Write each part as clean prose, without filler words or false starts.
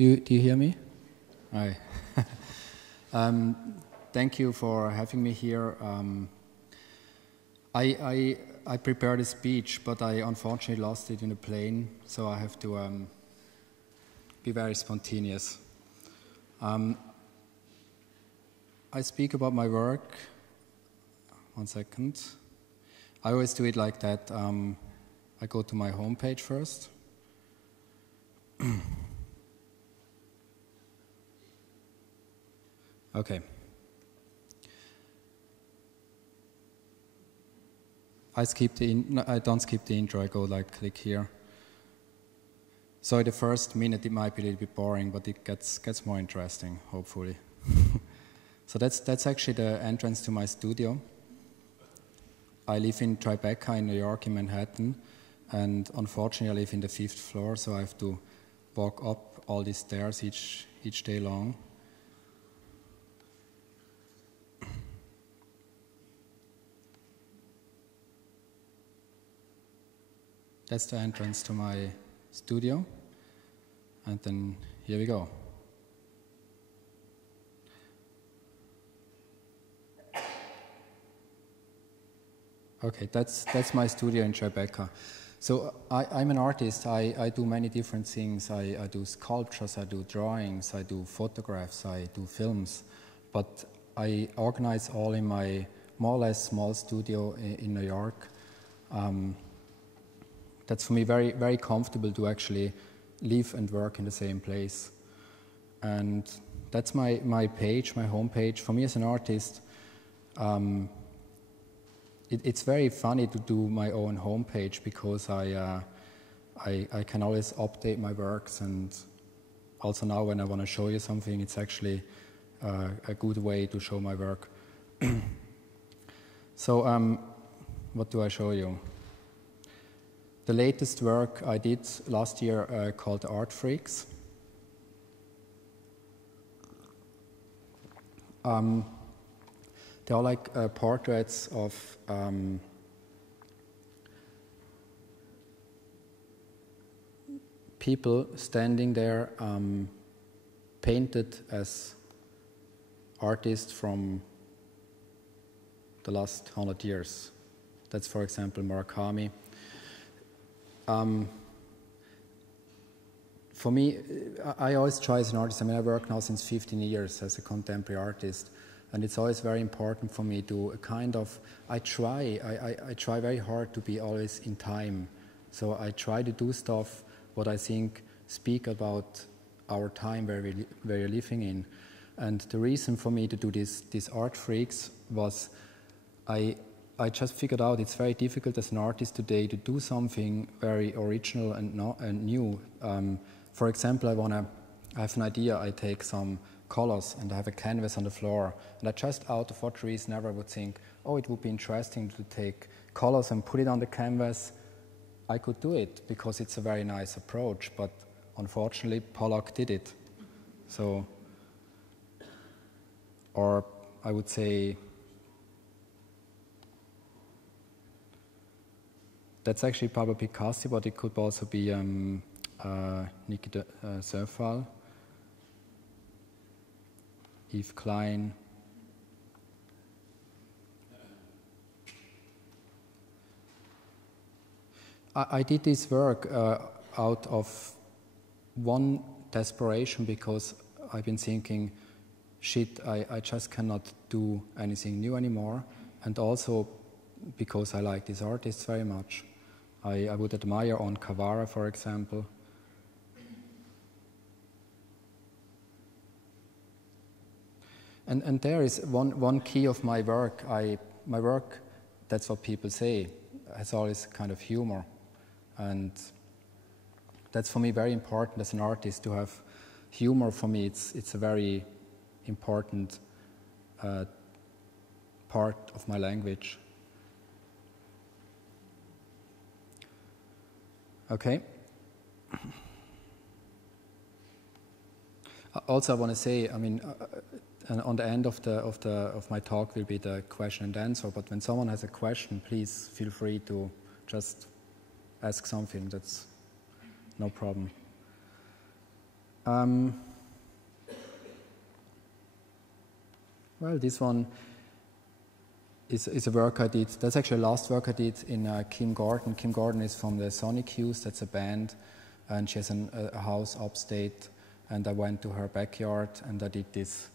Do you hear me? Hi. Thank you for having me here. I prepared a speech, but I unfortunately lost it in a plane, so I have to be very spontaneous. I speak about my work. 1 second. I always do it like that. I go to my homepage first. Okay. I don't skip the intro. I go click here. So the first minute it might be a little bit boring, but it gets more interesting, hopefully. So that's actually the entrance to my studio. I live in Tribeca in New York, in Manhattan, and unfortunately I live in the 5th floor, so I have to walk up all these stairs each day long. That's the entrance to my studio, and then here we go. Okay, that's my studio in Tribeca. So I'm an artist. I do many different things. I do sculptures, I do drawings, I do photographs, I do films, but I organize all in my more or less small studio in New York. That's for me very, very comfortable to actually live and work in the same place. And that's my page, my homepage. For me as an artist, it's very funny to do my own homepage because I can always update my works, and also now when I want to show you something, it's actually a good way to show my work. So what do I show you? The latest work I did last year called Art Freaks. They are like portraits of people standing there, painted as artists from the last 100 years. That's, for example, Murakami. For me, I always try as an artist. I mean, I work now since 15 years as a contemporary artist, and it's always very important for me to I try very hard to be always in time. So I try to do stuff what I think speak about our time where we're living in. And the reason for me to do these Art Freaks was I just figured out it's very difficult as an artist today to do something very original and new. For example, I have an idea. I take some colors and I have a canvas on the floor, and I just out of what reason never would think, oh, it would be interesting to take colors and put it on the canvas. I could do it because it's a very nice approach, but unfortunately Pollock did it. So, or I would say that's actually Pablo Picasso, but it could also be Nikita Serfal, Yves Klein. I did this work out of one desperation because I've been thinking, shit, I just cannot do anything new anymore, and also because I like these artists very much. I would admire on Cavara, for example. And there is one key of my work. My work, that's what people say, has always kind of humor. And that's for me very important as an artist to have humor. For me, it's a very important part of my language. Okay. Also, I want to say, I mean, on the end of my talk will be the question and answer. But when someone has a question, please feel free to just ask something. That's no problem. Well, this one is a work I did. That's actually the last work I did in Kim Gordon. Kim Gordon is from the Sonic Youth, that's a band, and she has a house upstate. And I went to her backyard and I did this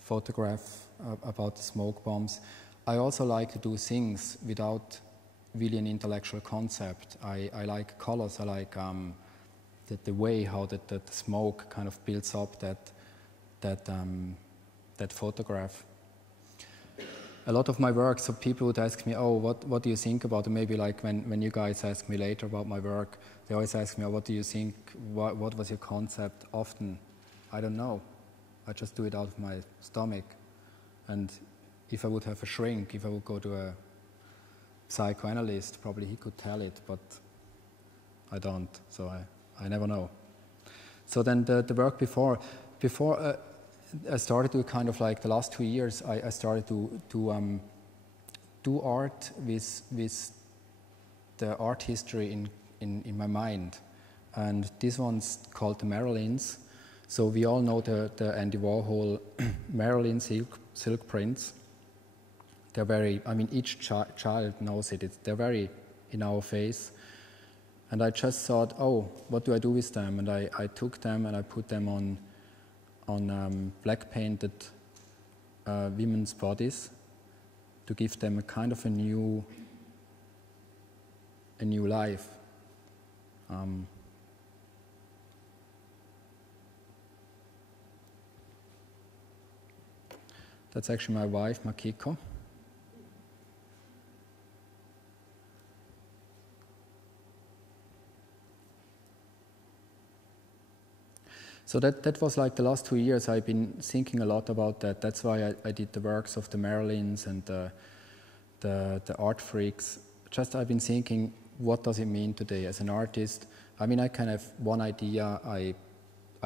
photograph about the smoke bombs. I also like to do things without really an intellectual concept. I like colors. I like the way how the smoke kind of builds up that photograph. A lot of my work, so people would ask me, oh, what do you think about it? Maybe like when you guys ask me later about my work, they always ask me, oh, what do you think, what was your concept? Often, I don't know. I just do it out of my stomach. And if I would have a shrink, if I would go to a psychoanalyst, probably he could tell it, but I don't, so I never know. So then the work before I started to kind of like the last 2 years, I started to do art with the art history in my mind. And this one's called the Marilyn's. So we all know the Andy Warhol Marilyn silk prints. They're very, I mean, each child knows it. They're very in our face. And I just thought, oh, what do I do with them? And I took them and I put them on black painted women's bodies to give them a kind of a new life. That's actually my wife, Makiko. So that was like the last 2 years. I've been thinking a lot about that. That's why I did the works of the Marilyns and the art freaks. Just I've been thinking, what does it mean today as an artist? I mean, I kind of have one idea. I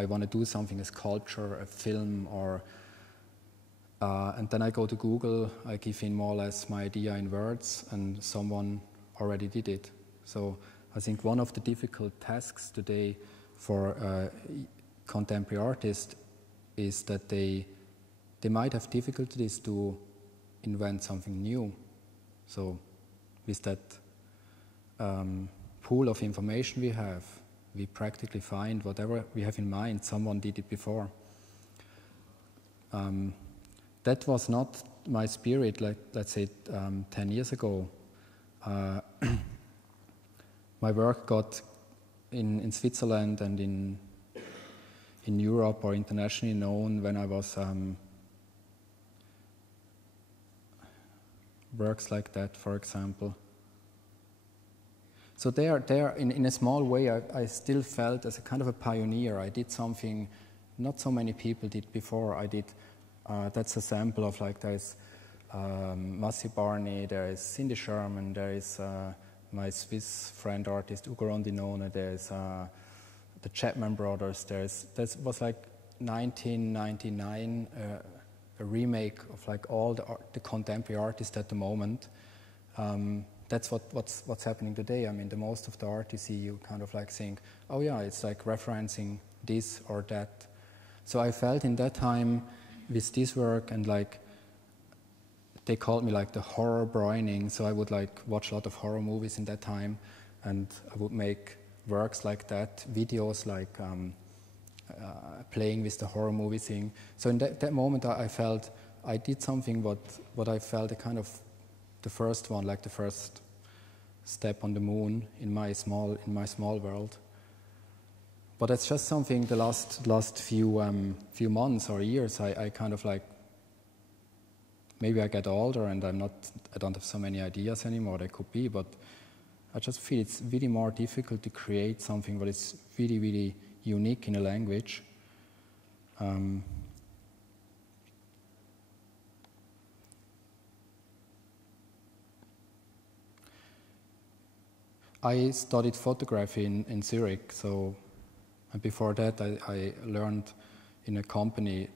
want to do something, a sculpture, a film, or and then I go to Google. I give in more or less my idea in words, and someone already did it. So I think one of the difficult tasks today for contemporary artists is that they might have difficulties to invent something new. So with that pool of information we practically find whatever we have in mind, someone did it before. That was not my spirit, like let's say 10 years ago. My work got in Switzerland and in Europe or internationally known when I was works like that, for example. So there, in a small way, I still felt as a kind of a pioneer. I did something not so many people did before. I did. That's a sample of like there's Massi Barney, there is Cindy Sherman, there is my Swiss friend artist Ugo Rondinone, there is the Chapman brothers. That was like 1999, a remake of like all the contemporary artists at the moment. That's what's happening today. I mean, the most of the art you see, you kind of like think, oh yeah, it's like referencing this or that. So I felt in that time with this work, and like they called me like the horror Breuning. So I would like watch a lot of horror movies in that time, and I would make works like that, videos like playing with the horror movie thing. So in that moment, I felt I did something what I felt a kind of the first one, like the first step on the moon in my small world. But it's just something the last few months or years I kind of like, maybe I get older and I don't have so many ideas anymore. They could be, but I just feel it's really more difficult to create something that is really, really unique in a language. I studied photography in Zurich, so and before that I learned in a company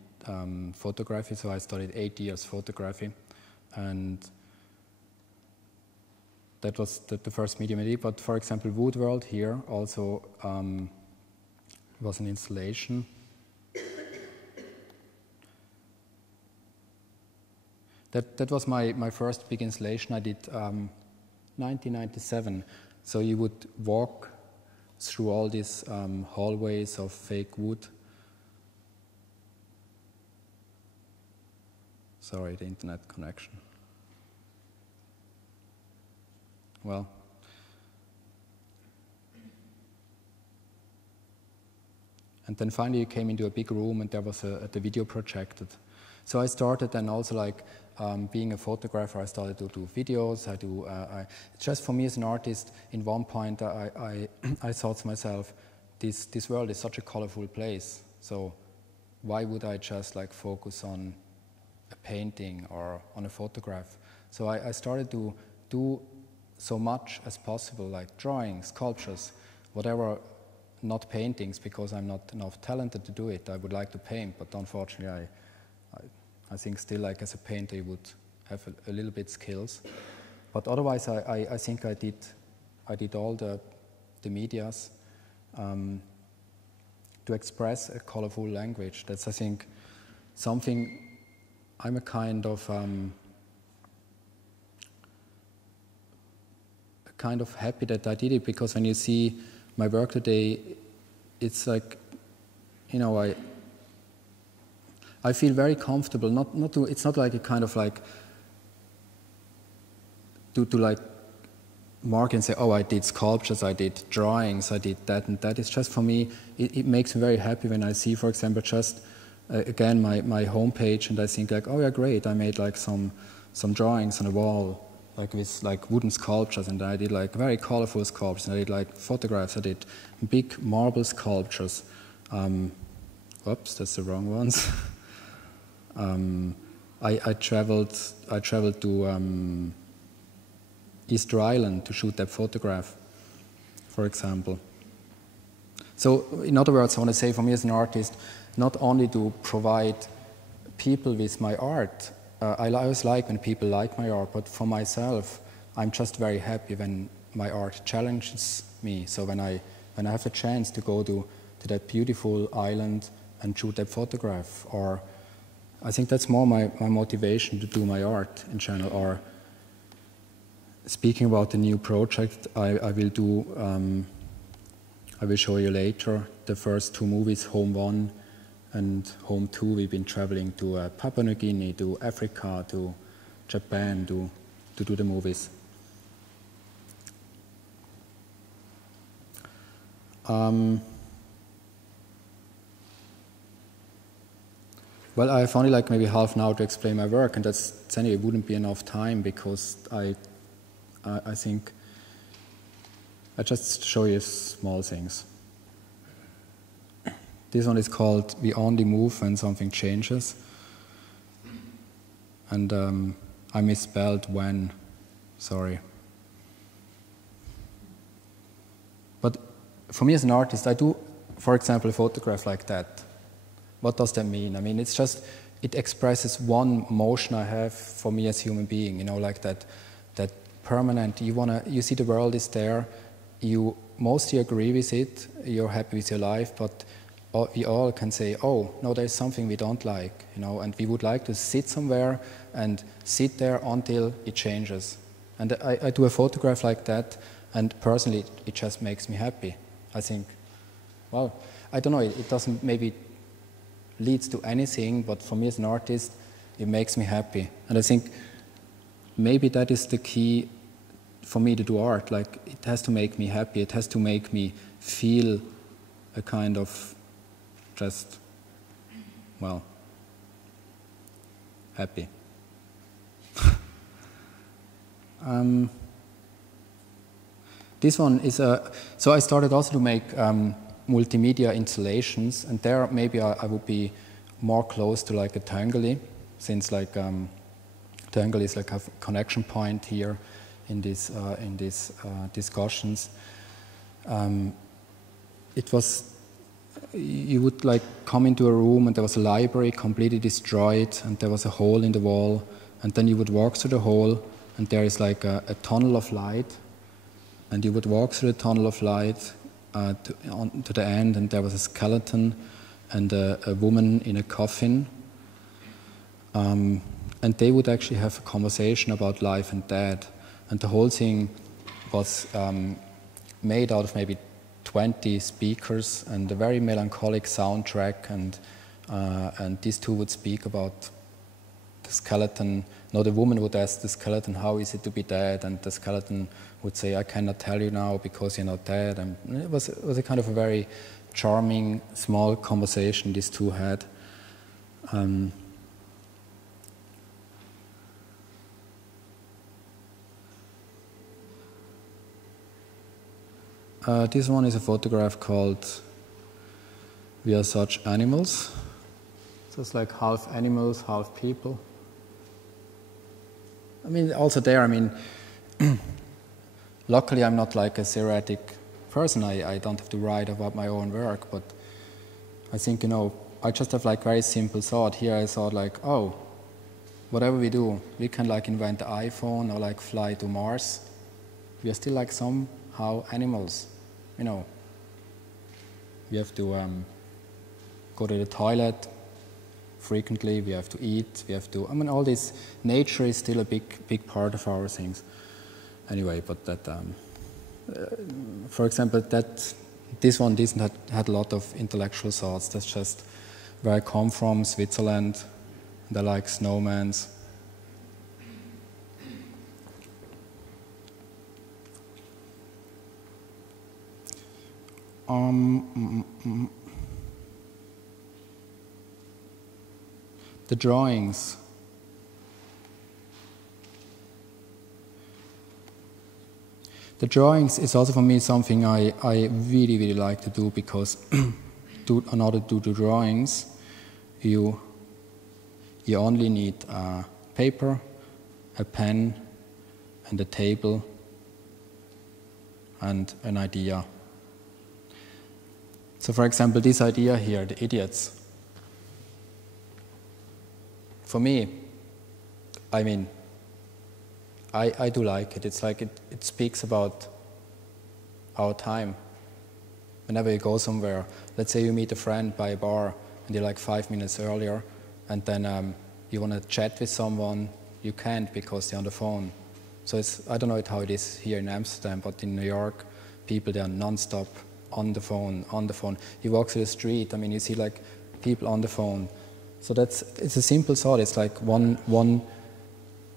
photography, so I studied 8 years photography, and that was the first medium I did. But for example, Wood World here also It was an installation. That was my first big installation. I did 1997. So you would walk through all these hallways of fake wood. Sorry, the internet connection. Well. And then finally you came into a big room and there was the video projected. So I started then also like being a photographer. I started to do videos. Just for me as an artist, in one point I thought to myself, this world is such a colorful place. So why would I just like focus on a painting or on a photograph? So I started to do so much as possible, like drawings, sculptures, whatever, not paintings, because I'm not enough talented to do it. I would like to paint, but unfortunately I think still like as a painter you would have a little bit skills. But otherwise I think I did all the medias to express a colorful language. That's, I think, something I'm a kind of happy that I did it, because when you see my work today, it's like, you know, I feel very comfortable. It's not like a kind of like to like mark and say, oh, I did sculptures, I did drawings, I did that and that. It's just, for me, it makes me very happy when I see, for example, just again my homepage, and I think like, oh yeah, great, I made like some drawings on a wall, like with like wooden sculptures, and I did like very colorful sculptures, and I did like photographs, I did big marble sculptures. Oops, that's the wrong ones. I traveled to Easter Island to shoot that photograph, for example. So, in other words, I want to say, for me as an artist, not only to provide people with my art, I always like when people like my art, but for myself, I'm just very happy when my art challenges me. So when I have a chance to go to that beautiful island and shoot that photograph, or I think that's more my motivation to do my art in general. Or speaking about the new project, I will do, I will show you later, the first two movies, Home 1 and Home 2. We've been traveling to Papua New Guinea, to Africa, to Japan to do the movies. Well, I have only like maybe half an hour to explain my work, and that's anyway wouldn't be enough time, because I think I just show you small things. This one is called "We Only Move When Something Changes," and I misspelled "when." Sorry. But for me as an artist, I do, for example, a photograph like that. What does that mean? I mean, it's just, it expresses one motion I have for me as a human being, you know, like that permanent, you see the world is there, you mostly agree with it, you're happy with your life, but we all can say, oh, no, there's something we don't like, you know, and we would like to sit somewhere and sit there until it changes. And I do a photograph like that, and personally, it just makes me happy. I think, well, I don't know, it doesn't maybe leads to anything, but for me as an artist, it makes me happy. And I think maybe that is the key for me to do art. Like, it has to make me happy, it has to make me feel a kind of just, well, happy. This one is so I started also to make multimedia installations, and there maybe I would be more close to like a Tangeli, since like Tangeli is like a connection point here in these discussions. It was, you would like come into a room and there was a library completely destroyed, and there was a hole in the wall, and then you would walk through the hole, and there is like a tunnel of light, and you would walk through the tunnel of light to the end, and there was a skeleton and a woman in a coffin. And they would actually have a conversation about life and death. And the whole thing was made out of maybe 20 speakers and a very melancholic soundtrack. And these two would speak about the skeleton. No, the woman would ask the skeleton, how is it to be dead? And the skeleton would say, I cannot tell you now because you're not dead. And it was a kind of a very charming, small conversation these two had. This one is a photograph called We Are Such Animals. So it's like half animals, half people. I mean, also there, I mean, luckily I'm not like a theoretic person. I don't have to write about my own work, but I think, you know, I just have like very simple thought. Here I thought like, oh, whatever we do, we can like invent the iPhone or like fly to Mars. We are still like somehow animals. You know, we have to go to the toilet frequently, we have to eat, we have to, I mean, all this, nature is still a big part of our things. Anyway, but that, for example, this one didn't had a lot of intellectual thoughts. That's just where I come from, Switzerland, and I like snowmans. The drawings. The drawings is also for me something I really like to do, because in order to do the drawings, you only need paper, a pen, and a table, and an idea. So for example, this idea here, the idiots. For me, I mean, I do like it. It's like it speaks about our time. Whenever you go somewhere, let's say you meet a friend by a bar and you're like 5 minutes earlier, and then you want to chat with someone, you can't because they're on the phone. So I don't know how it is here in Amsterdam, but in New York, people, they are non-stop on the phone. You walk through the street, I mean, you see like people on the phone. So it's a simple thought. It's like one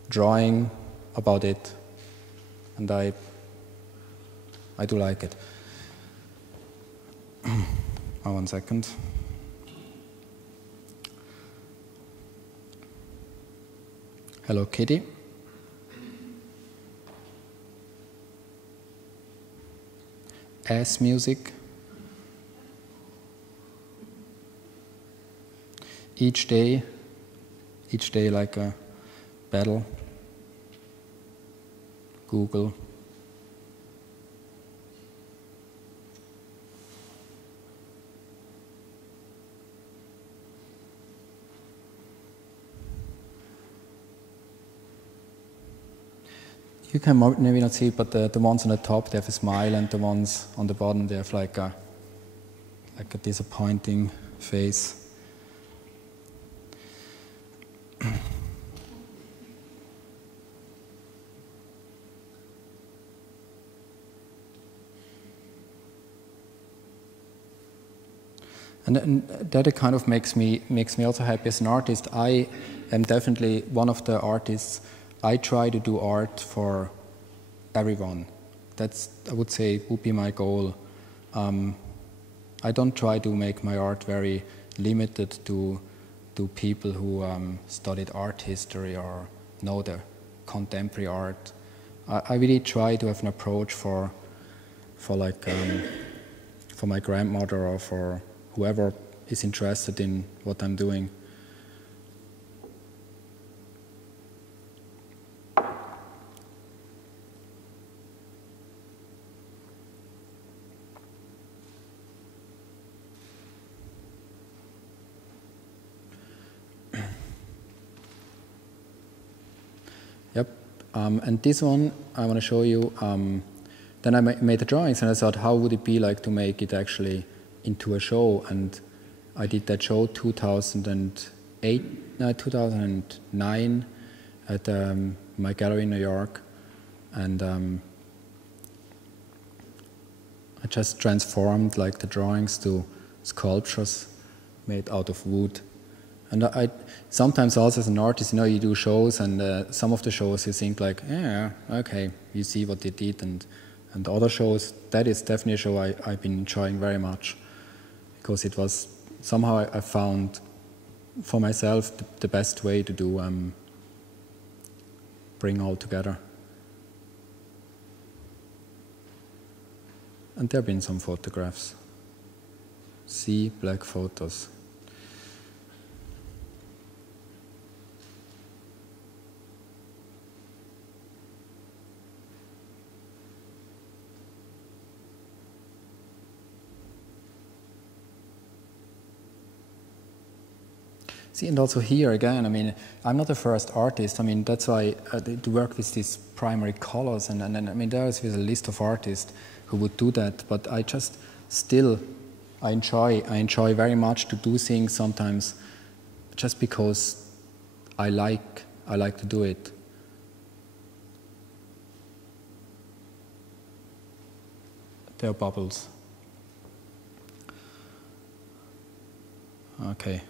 drawing about it, and I do like it. Oh, 1 second. Hello Kitty. Ass music. Each day like a battle. Google. You can maybe not see it, but the ones on the top, they have a smile, and the ones on the bottom, they have like a disappointing face. And that kind of makes me also happy as an artist. I am definitely one of the artists. I try to do art for everyone. That's, I would say, would be my goal. I don't try to make my art very limited to people who studied art history or know the contemporary art. I really try to have an approach for my grandmother or for whoever is interested in what I'm doing. Yep, and this one I want to show you. then I made the drawings, and I thought, how would it be like to make it actually into a show? And I did that show 2009 at my gallery in New York, and I just transformed like the drawings to sculptures made out of wood. And I sometimes also as an artist, you do shows, and some of the shows you think like, yeah, okay, you see what they did, and other shows, that is definitely a show I've been enjoying very much, because it was somehow I found for myself the best way to do bring all together. And there have been some photographs. See, black photos. See, and also here again, I mean, I'm not the first artist. I mean, that's why to work with these primary colors, and I mean, there's a list of artists who would do that, but I just still, I enjoy very much to do things sometimes just because I like to do it. There are bubbles. Okay.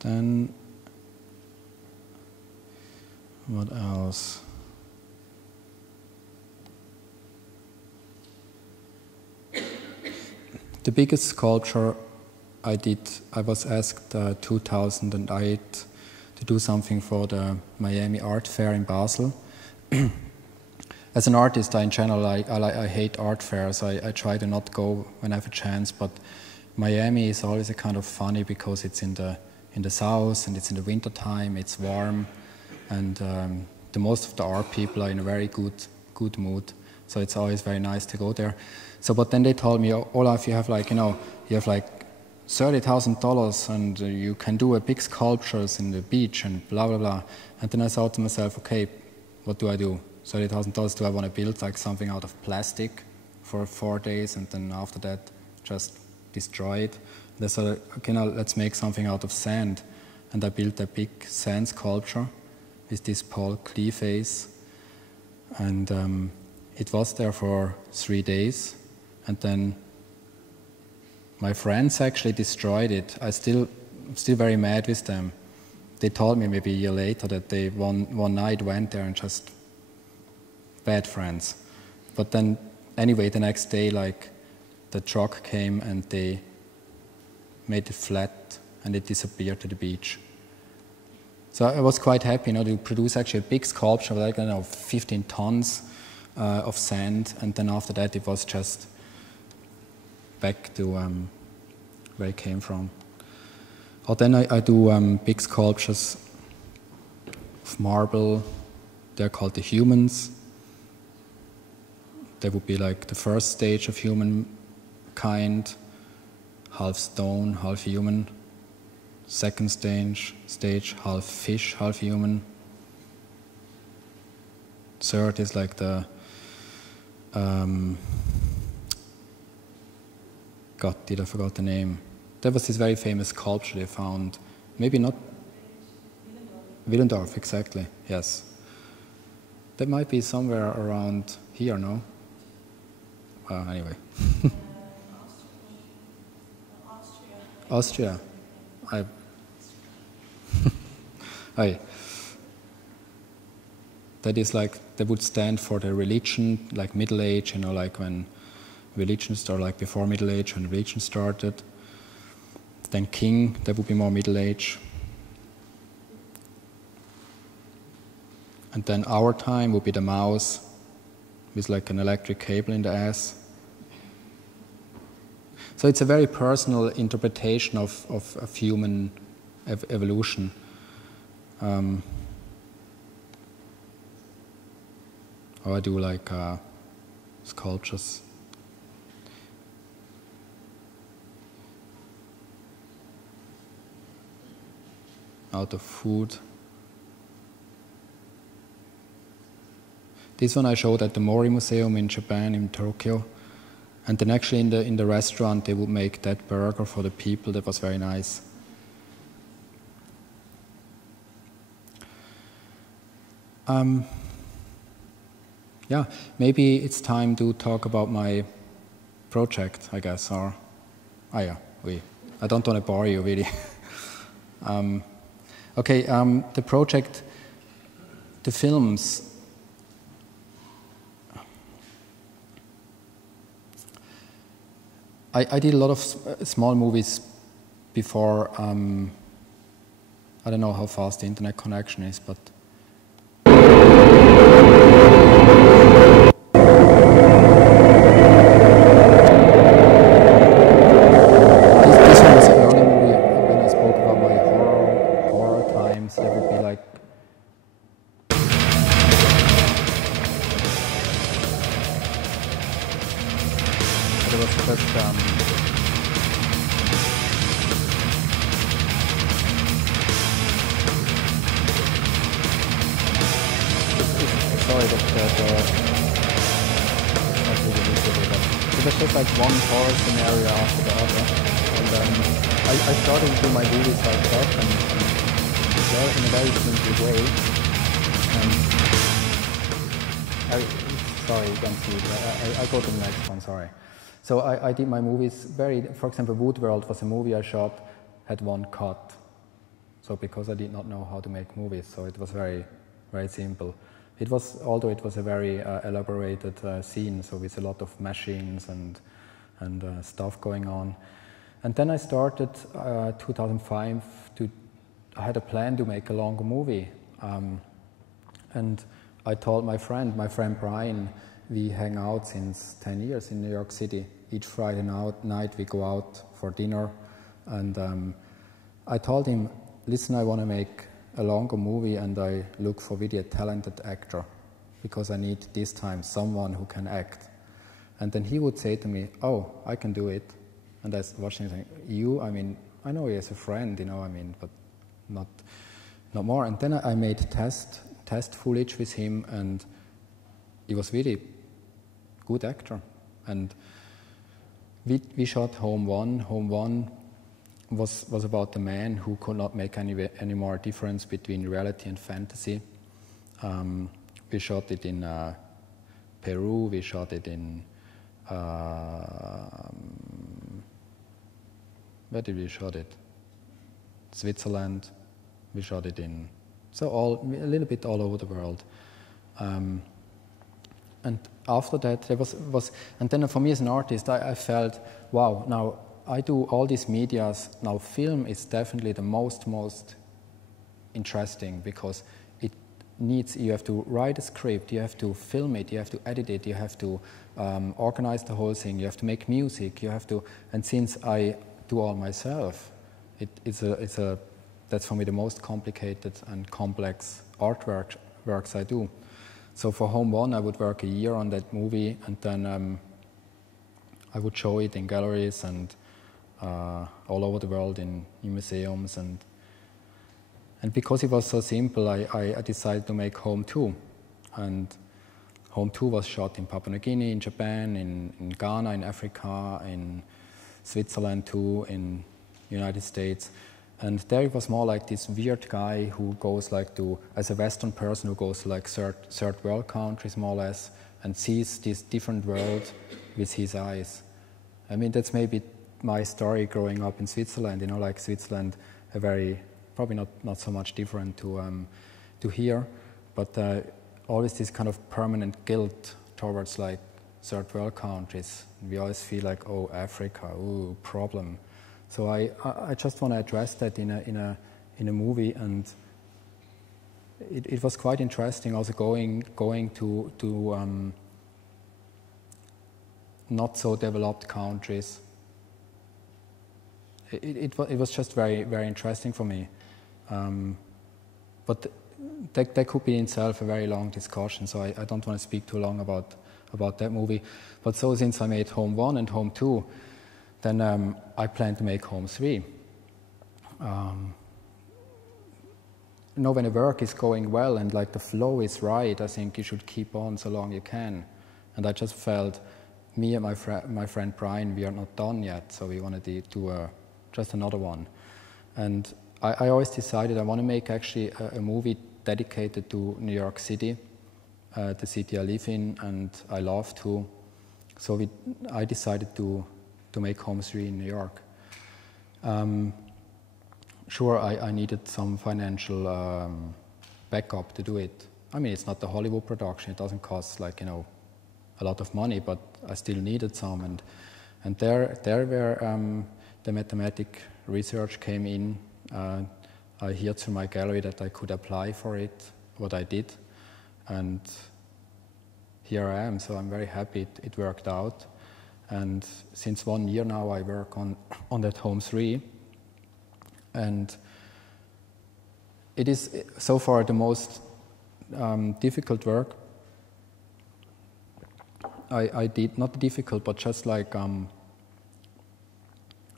Then what else? The biggest sculpture I did, I was asked 2008 to do something for the Miami Art Fair in Basel. As an artist, in general, I hate art fairs. I try to not go when I have a chance, but Miami is always a kind of funny because it's in the south, and it's in the winter time, it's warm, and the most of the art people are in a very good mood, so it's always very nice to go there. So, but then they told me, oh, Olaf, you have like, you have like $30,000 and you can do a big sculptures in the beach and blah, blah, blah. And then I thought to myself, okay, what do I do? $30,000, do I want to build like something out of plastic for 4 days and then after that just destroy it? And I thought, okay, now let's make something out of sand. And I built a big sand sculpture with this Paul Klee face. And it was there for 3 days. And then my friends actually destroyed it. I'm still very mad with them. They told me maybe a year later that they one night went there and just bad friends. But then anyway, the next day, like the truck came and they made it flat and it disappeared to the beach. So I was quite happy, to produce actually a big sculpture, like 15 tons of sand, and then after that it was just back to where it came from. Or then I do big sculptures of marble. They're called the humans. They would be like the first stage of humankind, half stone, half human. Second stage, half fish, half human. Third is like the God, I forgot the name. There was this very famous sculpture they found. Maybe not. Willendorf, exactly. Yes. That might be somewhere around here, no? Anyway. Austria. That is like, they would stand for the religion, like Middle Age, like when religion started, like before Middle Age, when religion started. Then king, that would be more Middle Age. And then our time would be the mouse with like an electric cable in the ass. So it's a very personal interpretation of human evolution. Or I do like sculptures. out of food. This one I showed at the Mori Museum in Japan, in Tokyo. And then actually in the restaurant they would make that burger for the people. That was very nice. Yeah, maybe it's time to talk about my project, I guess, or I don't want to bore you really. Okay, the project, the films. I did a lot of small movies before. I don't know how fast the internet connection is, but. This one was an early movie when I spoke about my horror times. That would be like. It was just sorry that not really visible, but it was just like one horror scenario after the other, and I started to do my movies like that, and in a very simple way. Sorry, you can't see it. I go to the next one. Sorry. So I did my movies for example, Woodworld was a movie I shot, had one cut. So because I did not know how to make movies, so it was very, very simple. Although it was a very elaborated scene, so with a lot of machines and stuff going on. And then I started 2005 I had a plan to make a longer movie. And I told my friend Brian, we hang out since 10 years in New York City. Each Friday night we go out for dinner. And I told him, listen, I want to make a longer movie and I look for really a talented actor because I need this time someone who can act. And then he would say to me, oh, I can do it. And I was watching him saying, you, I mean, I know you as a friend, you know, I mean, but not more. And then I made test footage with him, and he was really good actor. And we shot Home One. Home One was about the man who could not make any more difference between reality and fantasy. We shot it in Peru. We shot it in where did we shot it? Switzerland. We shot it in a little bit all over the world. And after that, there was and then for me as an artist, I felt, wow, now I do all these medias. Now film is definitely the most interesting because it needs, you have to write a script, you have to film it, you have to edit it, you have to organize the whole thing, you have to make music, you have to, and since I do all myself, that's for me the most complicated and complex works I do. So for Home One, I would work a year on that movie, and then I would show it in galleries and all over the world in museums, and because it was so simple, I decided to make Home Two, and Home Two was shot in Papua New Guinea, in Japan, in Ghana, in Africa, in Switzerland too, in United States. And there it was more like this weird guy who goes like as a Western person who goes to like third world countries more or less and sees this different world with his eyes. I mean, that's maybe my story growing up in Switzerland, you know, like Switzerland, probably not so much different to here, but always this kind of permanent guilt towards like third world countries. We always feel like, oh, Africa, ooh, problem. So I just want to address that in a movie, and it was quite interesting also going to not so developed countries. It was just very, very interesting for me, but that could be in itself a very long discussion. So I don't want to speak too long about that movie. But so since I made Home One and Home Two, then I plan to make Home 3. you know, when the work is going well and like the flow is right, I think you should keep on so long you can. And I just felt, me and my friend Brian, we are not done yet, so we wanted to do just another one. And I always decided I want to make actually a movie dedicated to New York City, the city I live in and I love too. So I decided to make Home 3 in New York. Sure, I needed some financial backup to do it. I mean, it's not the Hollywood production, it doesn't cost like, you know, a lot of money, but I still needed some. And there where the mathematic research came in. I heard through my gallery that I could apply for it, what I did, and here I am, so I'm very happy it worked out. And since 1 year now I work on that Home 3, and it is so far the most difficult work I did, not difficult, but just like a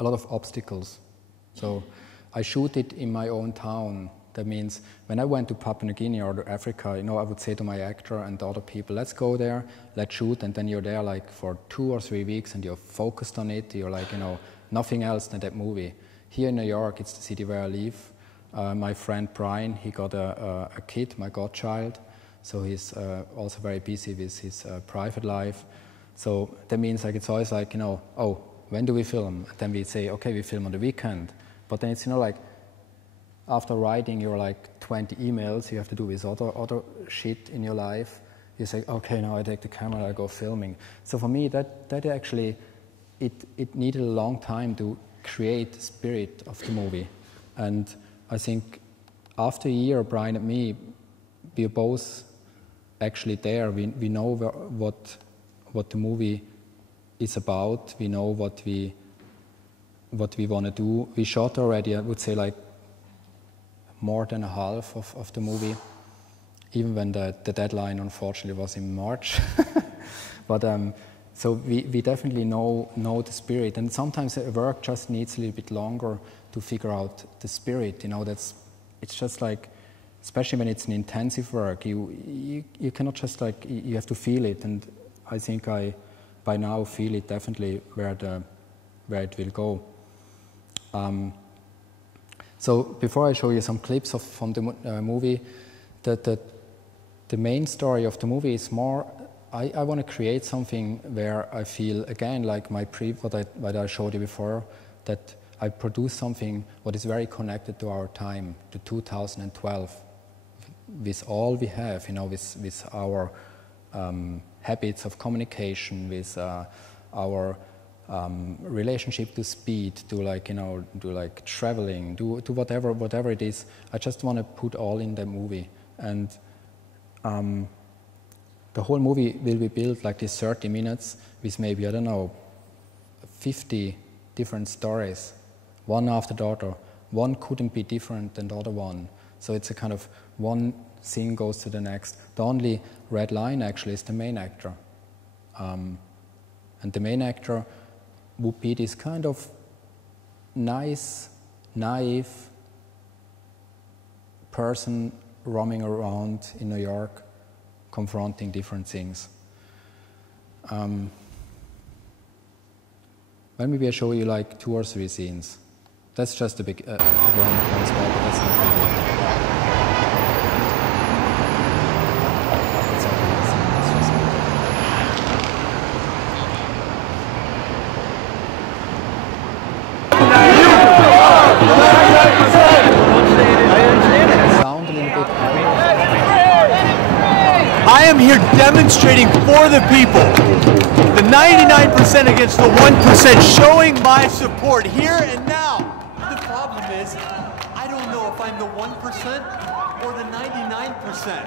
lot of obstacles. So I shoot it in my own town. That means when I went to Papua New Guinea or Africa, you know, I would say to my actor and the other people, let's go there, let's shoot, and then you're there like for 2 or 3 weeks and you're focused on it, you're like, you know, nothing else than that movie. Here in New York, it's the city where I live. My friend Brian, he got a kid, my godchild, so he's also very busy with his private life. So that means like it's always like, you know, oh, when do we film? And then we say, okay, we film on the weekend. But then it's, you know, like after writing your like 20 emails you have to do with other shit in your life, you say, okay, now I take the camera, I go filming. So for me, that actually, it needed a long time to create the spirit of the movie. And I think after a year, Brian and me, we are both actually there. We know what the movie is about. We know what we want to do. We shot already, I would say, like more than a half of the movie, even when the deadline unfortunately was in March. But so we definitely know the spirit, and sometimes the work just needs a little bit longer to figure out the spirit. You know, it's just like, especially when it's an intensive work, you cannot just like, you have to feel it, and I think I by now feel it definitely where it will go. So before I show you some clips from the movie, the main story of the movie is more, I want to create something where I feel, again, like what I showed you before, that I produce something what is very connected to our time, to 2012, with all we have, you know, with our habits of communication, with our relationship to speed, to like, you know, do like traveling, do whatever it is. I just want to put all in the movie, and the whole movie will be built like this 30 minutes with maybe, I don't know, 50 different stories, one after the other. One couldn't be different than the other one. So it's a kind of one scene goes to the next. The only red line actually is the main actor. And the main actor would be this kind of nice, naive person roaming around in New York, confronting different things. Maybe I show you like 2 or 3 scenes. That's just a big one spot, but that's not really good. I am here demonstrating for the people, the 99% against the 1%, showing my support here and now. The problem is, I don't know if I'm the 1% or the 99%.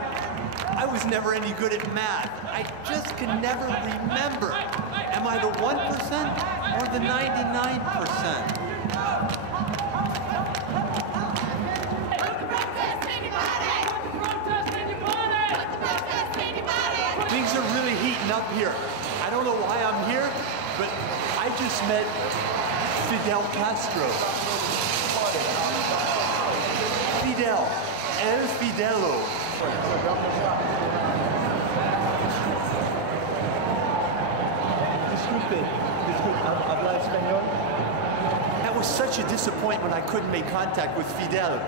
I was never any good at math. I just can never remember. Am I the 1% or the 99%? Things are really heating up here. I don't know why I'm here, but I just met Fidel Castro. Fidel. El Fidelo. Disculpe, habla español? That was such a disappointment I couldn't make contact with Fidel.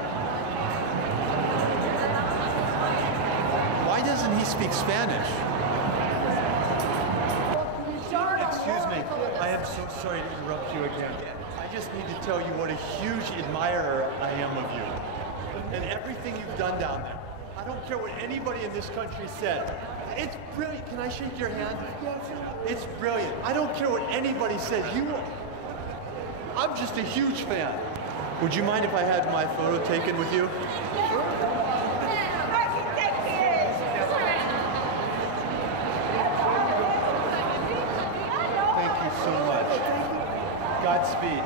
Why doesn't he speak Spanish? Excuse me, I am so sorry to interrupt you again. I just need to tell you what a huge admirer I am of you. And everything you've done down there. I don't care what anybody in this country says. It's brilliant. Can I shake your hand? It's brilliant. I don't care what anybody says. I'm just a huge fan. Would you mind if I had my photo taken with you? Thank you so much. Godspeed.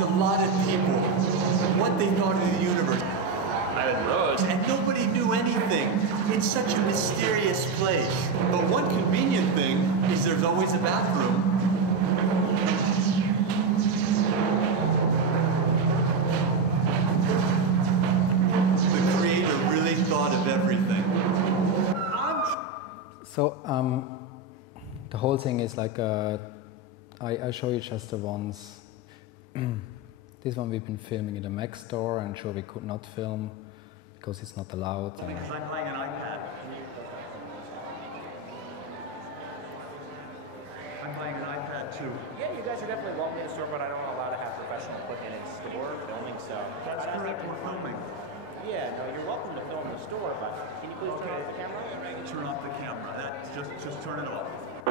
A lot of people what they thought of the universe. And nobody knew anything. It's such a mysterious place. But one convenient thing is there's always a bathroom. The Creator really thought of everything. So the whole thing is like I show you just the ones. This one we've been filming in the Mac store, and sure we could not film because it's not allowed. Because I'm buying an iPad. I'm buying an iPad too. Yeah, you guys are definitely welcome in the store, but I don't allow to have professional equipment in store filming, so. That's correct, we're filming. Yeah, no, you're welcome to film in the store, but can you please turn off the camera? Turn off the camera. Just turn it off. The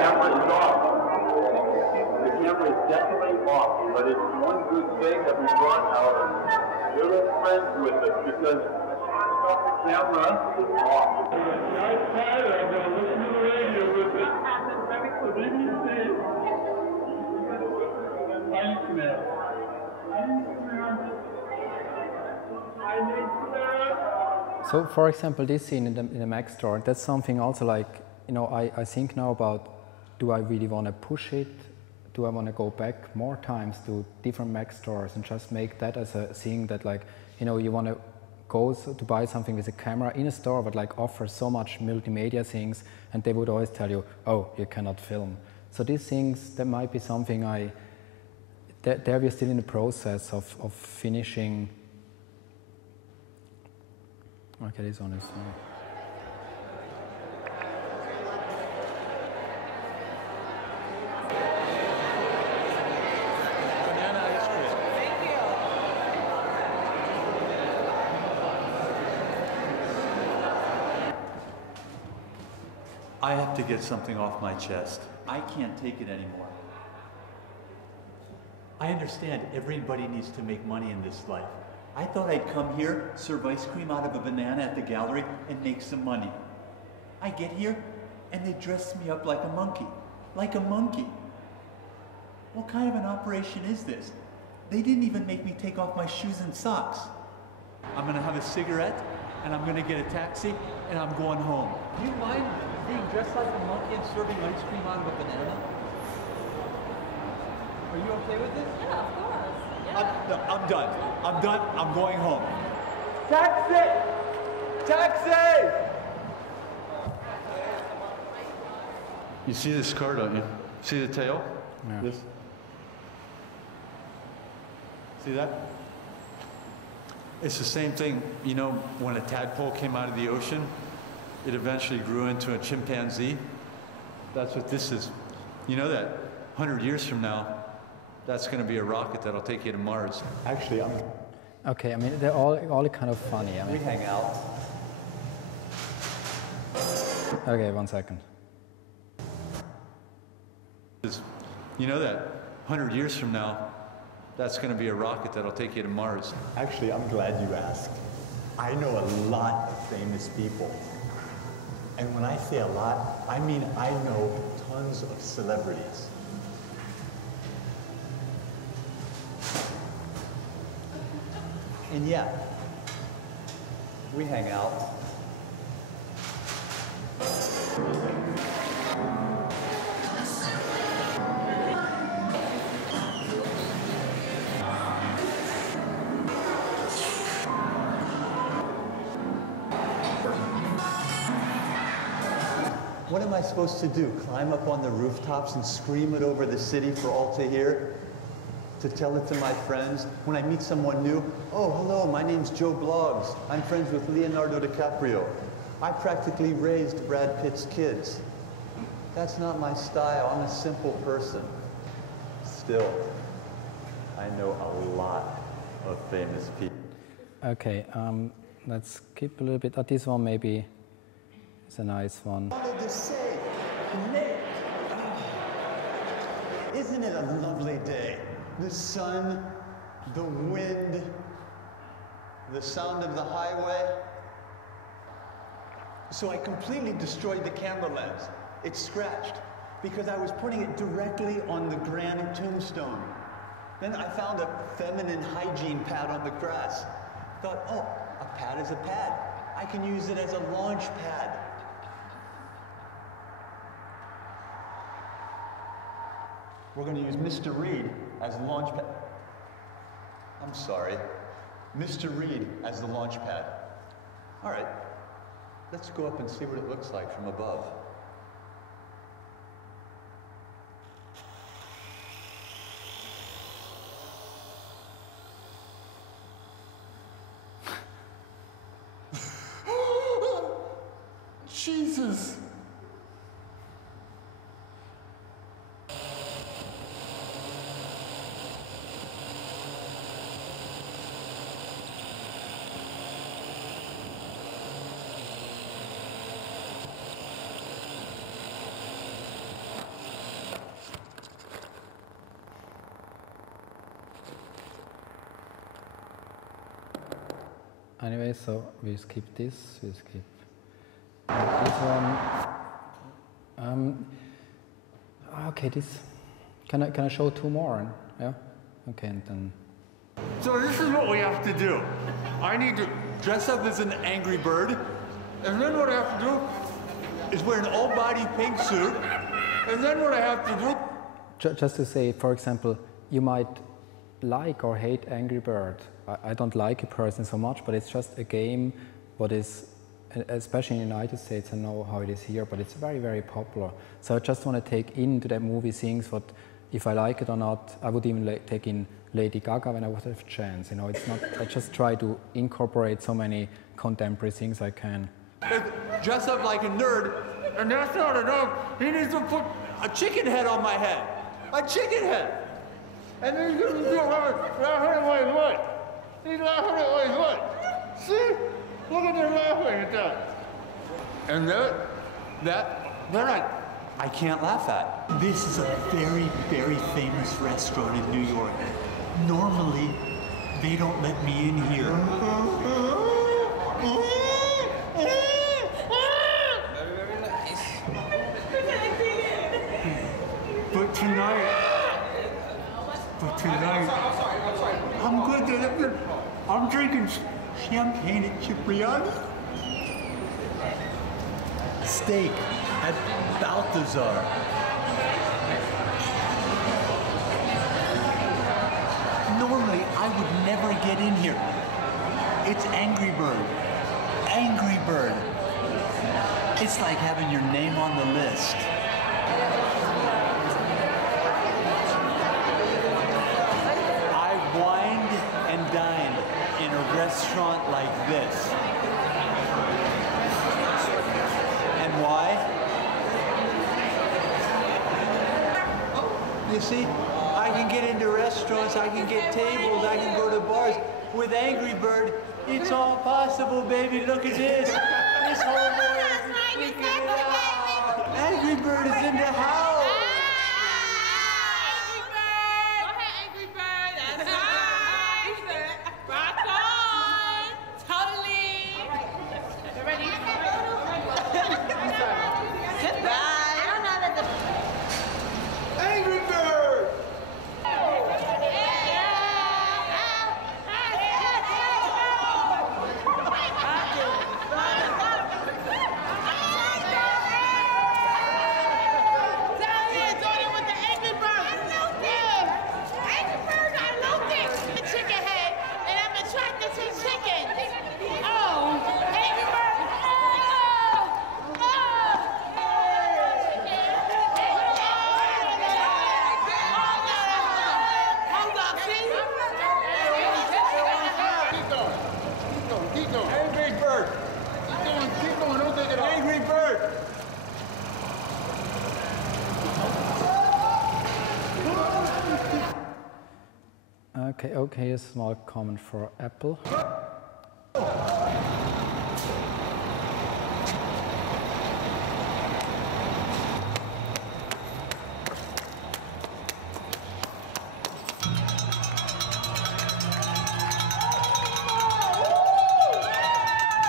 camera is off. The camera is definitely off, but it's one good thing that we brought our little friends with us because the camera is off. I'm tired. I'm going to listen to the radio with it. The BBC. Thanks, man. So, for example, this scene in the Mac store, that's something also like, you know, I think now about, do I really want to push it? Do I want to go back more times to different Mac stores and just make that as a thing that, like, you know, you want to go to buy something with a camera in a store but like offers so much multimedia things, and they would always tell you, oh, you cannot film. So these things, that might be something there we're still in the process of finishing. Okay, this one is... I have to get something off my chest. I can't take it anymore. I understand everybody needs to make money in this life. I thought I'd come here, serve ice cream out of a banana at the gallery, and make some money. I get here, and they dress me up like a monkey. Like a monkey. What kind of an operation is this? They didn't even make me take off my shoes and socks. I'm gonna have a cigarette, and I'm gonna get a taxi, and I'm going home. Do you mind being dressed like a monkey and serving ice cream out of a banana? Are you okay with this? Yeah, of course. I'm done. I'm done. I'm going home. Taxi! Taxi! You see this car, don't you? See the tail? Yeah. This? See that? It's the same thing, you know, when a tadpole came out of the ocean, it eventually grew into a chimpanzee. That's what this is. You know that 100 years from now, that's going to be a rocket that'll take you to Mars. Actually, I'm... Okay, I mean, they're all kind of funny. I mean, We hang out. okay, 1 second. You know that 100 years from now, that's going to be a rocket that'll take you to Mars. Actually, I'm glad you asked. I know a lot of famous people. And when I say a lot, I mean I know tons of celebrities. And yeah, we hang out. What am I supposed to do? Climb up on the rooftops and scream it over the city for all to hear? To tell it to my friends? When I meet someone new, oh, hello, my name's Joe Bloggs. I'm friends with Leonardo DiCaprio. I practically raised Brad Pitt's kids. That's not my style. I'm a simple person. Still, I know a lot of famous people. Okay, let's skip a little bit. This one maybe is a nice one. I wanted to say, Nick, isn't it a lovely day? The sun, the wind, the sound of the highway. So I completely destroyed the camera lens. It's scratched because I was putting it directly on the granite tombstone. Then I found a feminine hygiene pad on the grass. Thought, oh, a pad is a pad. I can use it as a launch pad. We're going to use Mr. Reed as a launch pad. I'm sorry. Mr. Reed as the launch pad. All right. Let's go up and see what it looks like from above. Jesus! Anyway, so we skip this, we skip this one. Okay, this. Can I show two more? Yeah. Okay, and then. So this is what we have to do. I need to dress up as an Angry Bird, and then what I have to do is wear an all-body pink suit, and then what I have to do... Just to say, for example, you might like or hate Angry Bird. I don't like it personally so much, but it's just a game what is, especially in the United States, I know how it is here, but it's very, very popular. So I just want to take into that movie things what, if I like it or not, I would even take in Lady Gaga when I would have a chance. You know, it's not, I just try to incorporate so many contemporary things I can. Dress up like a nerd, and that's not enough. He needs to put a chicken head on my head. A chicken head. And then he's going to do laughing at my what? He's laughing at my what? See? Look at them laughing at that. And that I can't laugh at. This is a very, very famous restaurant in New York. Normally, they don't let me in here. But tonight, I'm good. I'm drinking champagne at Cipriani. Steak at Balthazar. Normally, I would never get in here. It's Angry Bird. Angry Bird. It's like having your name on the list. I wined and dined in a restaurant like this. And why? You see, I can get into restaurants, I can get tables, I can go to bars. With Angry Bird, it's all possible, baby. Look at this. This whole boy is freaking it out. Angry Bird is in the house. Angry Bird, that's right. Rock on, totally. Okay, a small comment for Apple.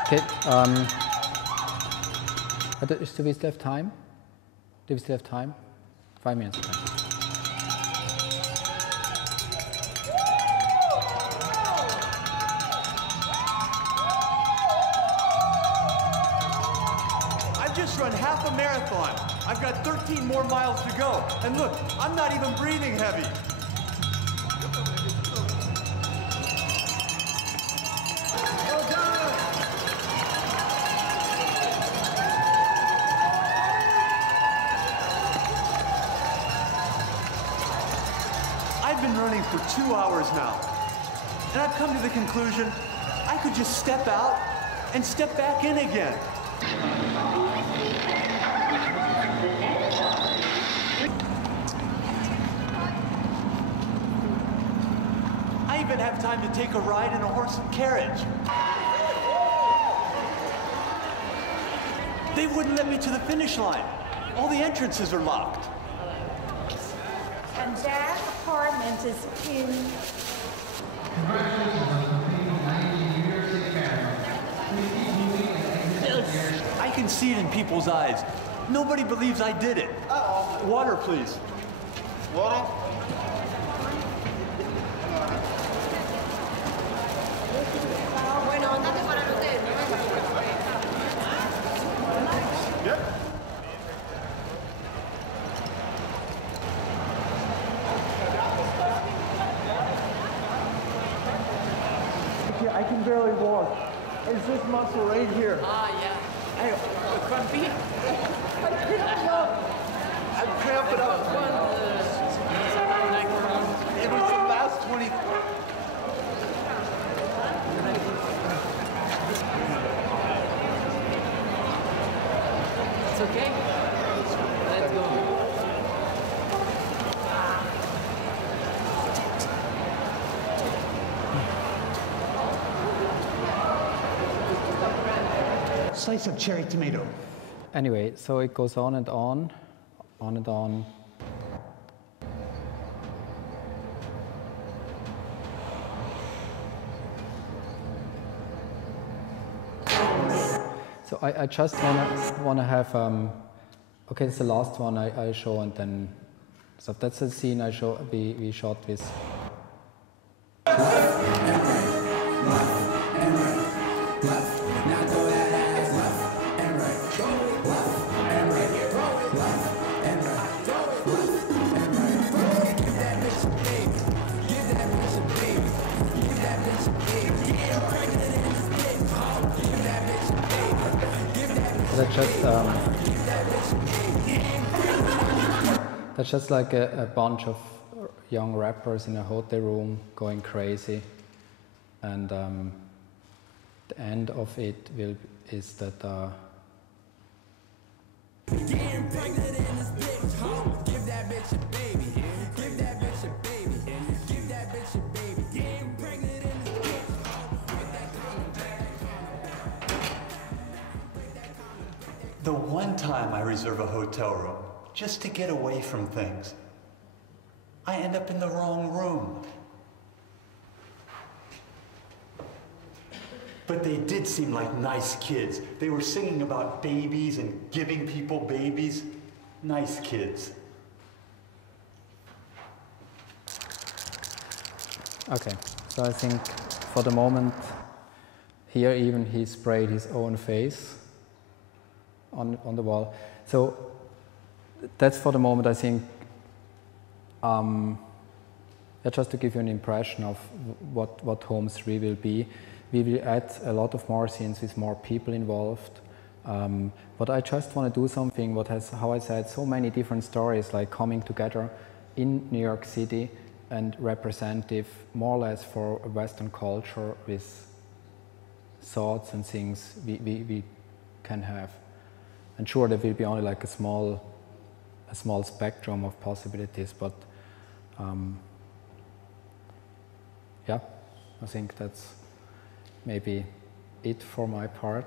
Okay, do we still have time? Do we still have time? 5 minutes. Okay. I've just run half a marathon. I've got 13 more miles to go. And look, I'm not even breathing heavy. I've been running for 2 hours now, and I've come to the conclusion I could just step out and step back in again. I even have time to take a ride in a horse and carriage. They wouldn't let me to the finish line. All the entrances are locked. And that apartment is in... I can see it in people's eyes. Nobody believes I did it. Water, please. Water? Bueno, andate para el hotel. Yep. I can barely walk. It's this muscle right here. Ah, yeah. Crumpy? I'm cramping up. It was the last 20. It's okay. Let's go. Slice of cherry tomato. Anyway, so it goes on and on and on. So I just wanna have okay, it's the last one I show, and then so that's the scene we shot with. That's just like a bunch of young rappers in a hotel room going crazy, and the end of it is that The one time I reserve a hotel room, just to get away from things, I end up in the wrong room. But they did seem like nice kids. They were singing about babies and giving people babies. Nice kids. okay. So I think for the moment, here even he sprayed his own face on the wall. So that's for the moment, I think, just to give you an impression of what Home 3 will be. We will add a lot of more scenes with more people involved. But I just want to do something what has, how I said, so many different stories like coming together in New York City and representative more or less for Western culture with thoughts and things we can have. And sure, there will be only like a small spectrum of possibilities, but yeah, I think that's maybe it for my part.